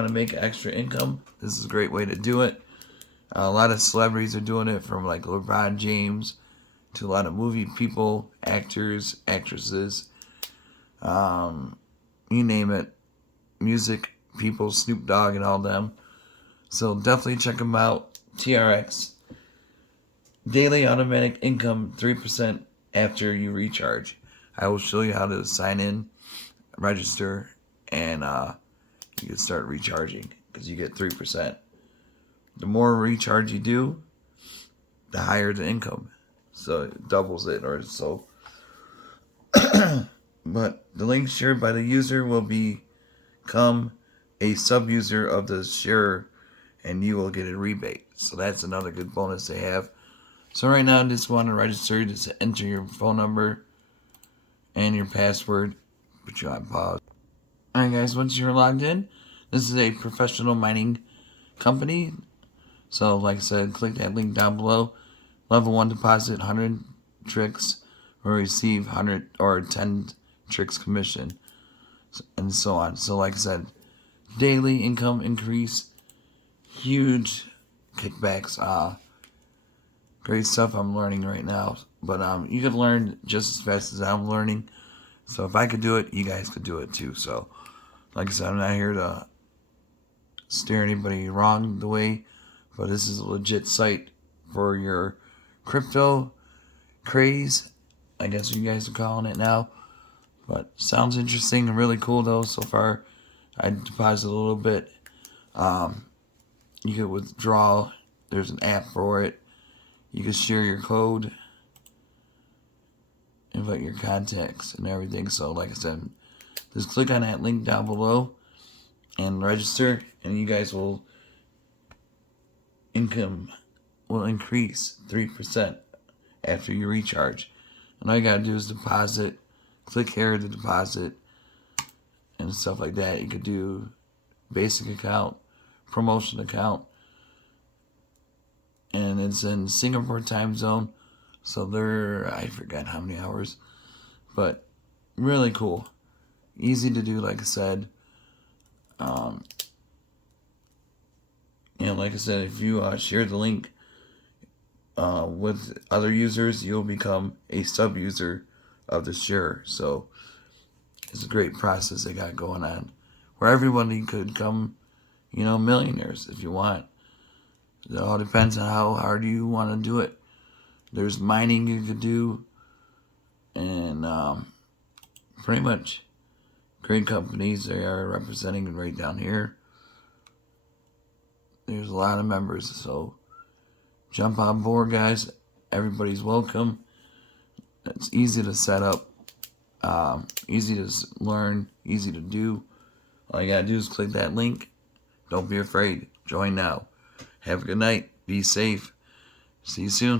want to make extra income, this is a great way to do it. A lot of celebrities are doing it, from like LeBron James to a lot of movie people, actors, actresses, you name it, music people, Snoop Dogg and all them. So definitely check them out. TRX, daily automatic income, 3% after you recharge. I will show you how to sign in, register, and you can start recharging, because you get 3%. The more recharge you do, the higher the income. So it doubles it, or so. But the link shared by the user will become a sub-user of the sharer, and you will get a rebate. So that's another good bonus they have. So right now, I just want to register. Just enter your phone number and your password. Put you on pause. Alright guys, once you're logged in, this is a professional mining company. So like I said, click that link down below. Level 1 deposit 100 tricks, or receive 100 or 10 tricks commission, and so on. So like I said, daily income increase, huge kickbacks, great stuff I'm learning right now. But you could learn just as fast as I'm learning. So if I could do it, you guys could do it too. So like I said, I'm not here to steer anybody wrong the way, but this is a legit site for your crypto craze, I guess you guys are calling it now. But sounds interesting and really cool though. So far, I deposited a little bit. You can withdraw. There's an app for it. You can share your code, invite your contacts and everything. So like I said, just click on that link down below and register, and you guys will income will increase 3% after you recharge. And all you gotta do is deposit. Click here to deposit and stuff like that. You could do basic account, promotion account, and it's in Singapore time zone. So I forgot how many hours, but really cool. Easy to do, like I said. And like I said, if you share the link with other users, you'll become a sub-user of the share. So it's a great process they got going on, where everybody could come, millionaires if you want. It all depends on how hard you want to do it. There's mining you could do, and pretty much great companies they are representing right down here. There's a lot of members, so jump on board, guys. Everybody's welcome. It's easy to set up, easy to learn, easy to do. All you gotta do is click that link. Don't be afraid. Join now. Have a good night. Be safe. See you soon.